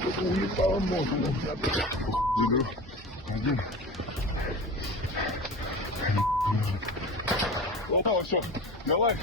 Уебало мозг. Один. Опа, все. Давай.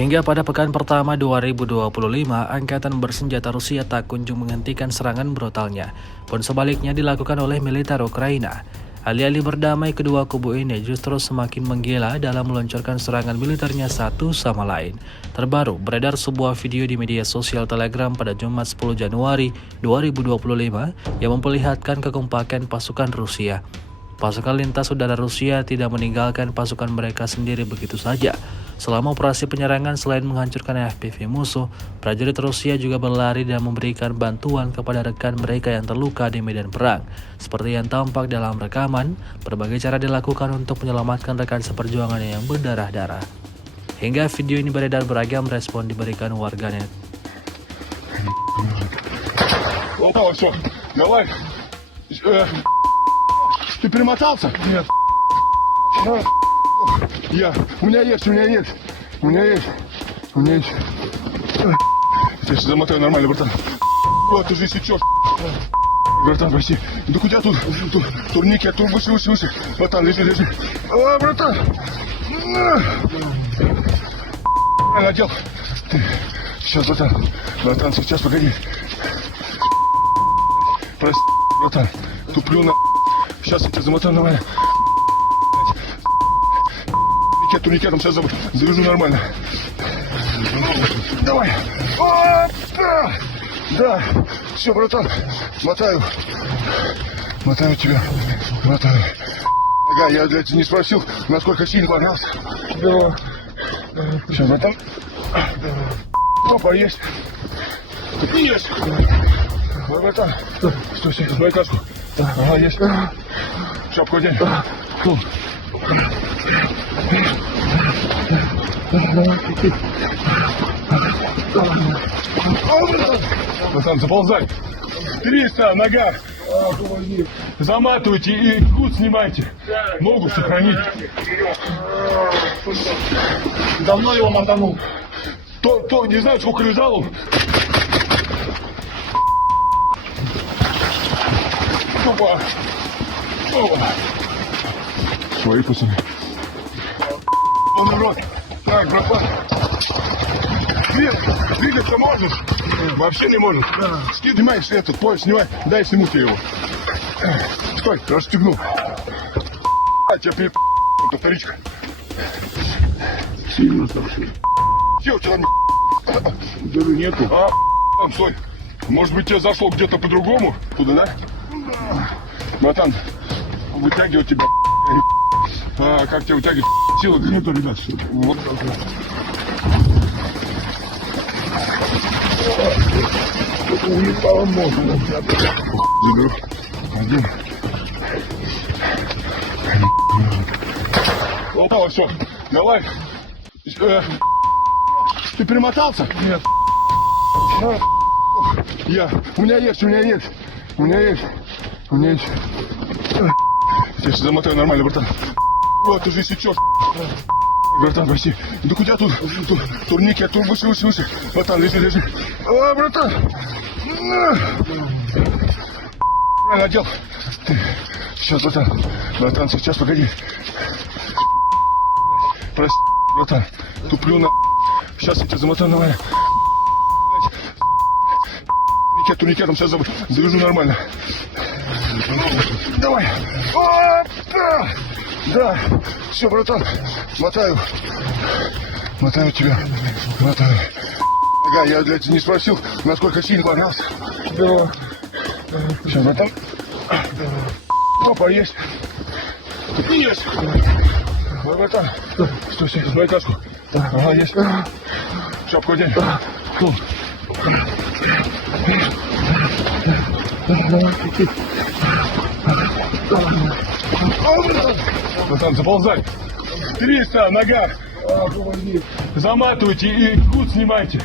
Hingga pada pekan pertama 2025, Angkatan Bersenjata Rusia tak kunjung menghentikan serangan brutalnya, pun sebaliknya dilakukan oleh militer Ukraina. Alih-alih berdamai, kedua kubu ini justru semakin menggila dalam meluncurkan serangan militernya satu sama lain. Terbaru, beredar sebuah video di media sosial Telegram pada Jumat 10 Januari 2025 yang memperlihatkan kekompakan pasukan Rusia. Pasukan lintas udara Rusia tidak meninggalkan pasukan mereka sendiri begitu saja. Selama operasi penyerangan, selain menghancurkan FPV musuh, prajurit Rusia juga berlari dan memberikan bantuan kepada rekan mereka yang terluka di medan perang. Seperti yang tampak dalam rekaman, berbagai cara dilakukan untuk menyelamatkan rekan seperjuangan yang berdarah-darah. Hingga video ini beredar, beragam respon diberikan warganet. Опа, все. Давай. Ты перемотался? Нет. У меня есть. Я сейчас замотаю нормально, братан. Вот, ты же сечешь. Братан, прости. Да куда тут? Турники, а тут выше. Братан, лежи. А, братан. Надел. Сейчас, братан, сейчас, погоди. Прости, братан. Туплю на... Сейчас я тебя замотаю нормально. Турникетом сейчас завяжу нормально. Давай. Опа! Да. Все, братан. Мотаю тебя. Ага, я тебя не спросил, насколько сильно понравился. Да. Сейчас, братан. Опа, есть. Есть. Ой, братан. Стой, дай каску. Ага, есть. Шапку одень. Братан, заползай. 300, нога. Заматывайте и кут снимайте. Ногу сохранить. Давно его мотанул. То не знаю, сколько лежал он. Опа. Свои пацаны. Он урод. Так, братан. Двигаться можешь? Вообще не можешь. Снимаешь этот пояс, снимай. Дай сниму тебе его. Стой, расстегнул. Тебя перед... Это вторичка. Сильно совсем. Че у тебя там? Дыры нету. Стой. Может быть, тебе зашло где-то по-другому? Туда, да? Братан, вытягивать тебя. Как тебя вытягивать? Сила нету, ребят. Вот так вот. Уебало мозг. Один. Опа, все. Давай. Ты перемотался? Нет. У меня есть. Я сейчас замотаю нормально, братан. Вот, ты же сечешь. Братан, прости. Да куда тут? Турники, а тут выше. Братан, лежи. А, братан. Надел. Сейчас, братан, сейчас, погоди. Прости, братан. Туплю на... Сейчас я тебя замотаю нормально. Турникетом сейчас завяжу нормально. Давай. Опа! Да. Все, братан. Мотаю тебя. Ага, я тебя не спросил, насколько сильно понравился. Сейчас, братан. Опа, есть. Есть. Ой, братан. Стой, дай каску. Ага, есть. Шапку одень. Братан, заползай. 300, нога. Заматывайте и кут снимайте.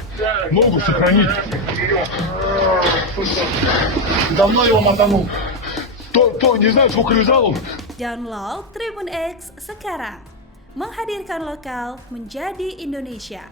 Ногу сохранить. Давно его мотанул. То не знаю, сколько лежал. Download Tribun X sekarang. Menghadirkan lokal menjadi Indonesia.